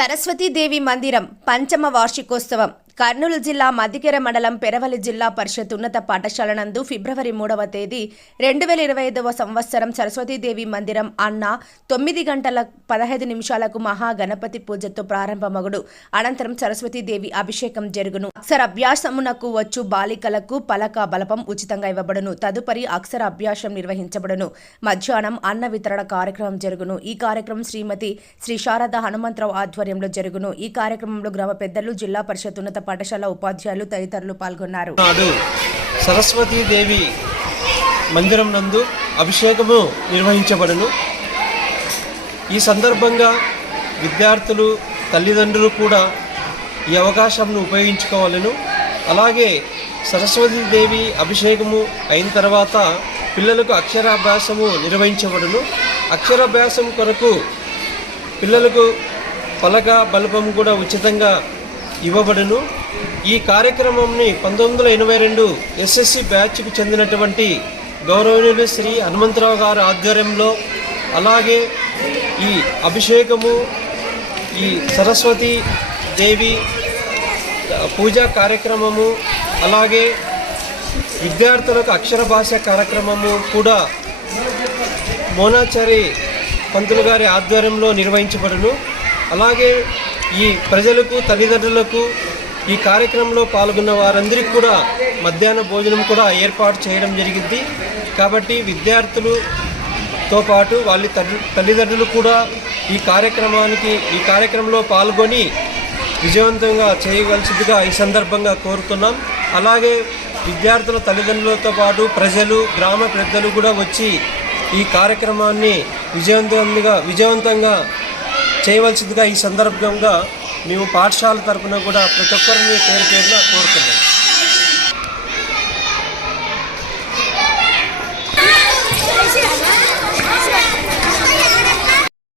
సరస్వతీదేవి మందిరం పంచమ వార్షికోత్సవం. కర్నూలు జిల్లా మధ్యకెర మండలం పెరవలి జిల్లా పరిషత్ ఉన్నత పాఠశాల నందు ఫిబ్రవరి మూడవ తేదీ రెండు వేల ఇరవై ఐదవ సంవత్సరం సరస్వతీదేవి మందిరం అన్న తొమ్మిది గంటల పదహైదు నిమిషాలకు మహా గణపతి పూజతో ప్రారంభమగుడు అనంతరం సరస్వతీదేవి అభిషేకం జరుగును. అక్షర అభ్యాసమునకు వచ్చు బాలికలకు పలక బలపం ఉచితంగా ఇవ్వబడును. తదుపరి అక్షర అభ్యాసం నిర్వహించబడును. మధ్యాహ్నం అన్న వితరణ కార్యక్రమం జరుగును. ఈ కార్యక్రమం శ్రీమతి శ్రీ శారద హనుమంతరావు ఆధ్వర్యంలో జరుగును. ఈ కార్యక్రమంలో గ్రామ పెద్దలు జిల్లా పరిషత్ ఉన్నత పాఠశాల ఉపాధ్యాయులు తదితరులు పాల్గొన్నారు. నాడు సరస్వతీదేవి మందిరం నందు అభిషేకము నిర్వహించబడును. ఈ సందర్భంగా విద్యార్థులు తల్లిదండ్రులు కూడా ఈ అవకాశంను ఉపయోగించుకోవాలను. అలాగే సరస్వతీదేవి అభిషేకము అయిన తర్వాత పిల్లలకు అక్షరాభ్యాసము నిర్వహించబడును. అక్షరాభ్యాసం కొరకు పిల్లలకు పలక బలపం కూడా ఉచితంగా ఇవ్వబడును. ఈ కార్యక్రమంని పంతొమ్మిది వందల ఎనభై రెండు ఎస్ఎస్సి బ్యాచ్కు చెందినటువంటి గౌరవనీయులు శ్రీ హనుమంతరావు గారి ఆధ్వర్యంలో అలాగే ఈ అభిషేకము ఈ సరస్వతి దేవి పూజా కార్యక్రమము అలాగే విద్యార్థులకు అక్షర భాష కార్యక్రమము కూడా మోనాచారి పంతులు గారి ఆధ్వర్యంలో నిర్వహించబడును. అలాగే ఈ ప్రజలకు తల్లిదండ్రులకు ఈ కార్యక్రమంలో పాల్గొన్న వారందరికీ కూడా మధ్యాహ్న భోజనం కూడా ఏర్పాటు చేయడం జరిగింది. కాబట్టి విద్యార్థులతో పాటు వాళ్ళ తల్లి తల్లిదండ్రులు కూడా ఈ కార్యక్రమానికి ఈ కార్యక్రమంలో పాల్గొని విజయవంతంగా చేయవలసిందిగా ఈ సందర్భంగా కోరుతున్నాం. అలాగే విద్యార్థుల తల్లిదండ్రులతో పాటు ప్రజలు గ్రామ పెద్దలు కూడా వచ్చి ఈ కార్యక్రమాన్ని విజయవంతంగా విజయవంతంగా చేయవలసిందిగా ఈ సందర్భంగా మేము పాఠశాల తరఫున కూడా ప్రతి ఒక్కరిని పేరు పేరున కోరుతున్నాం.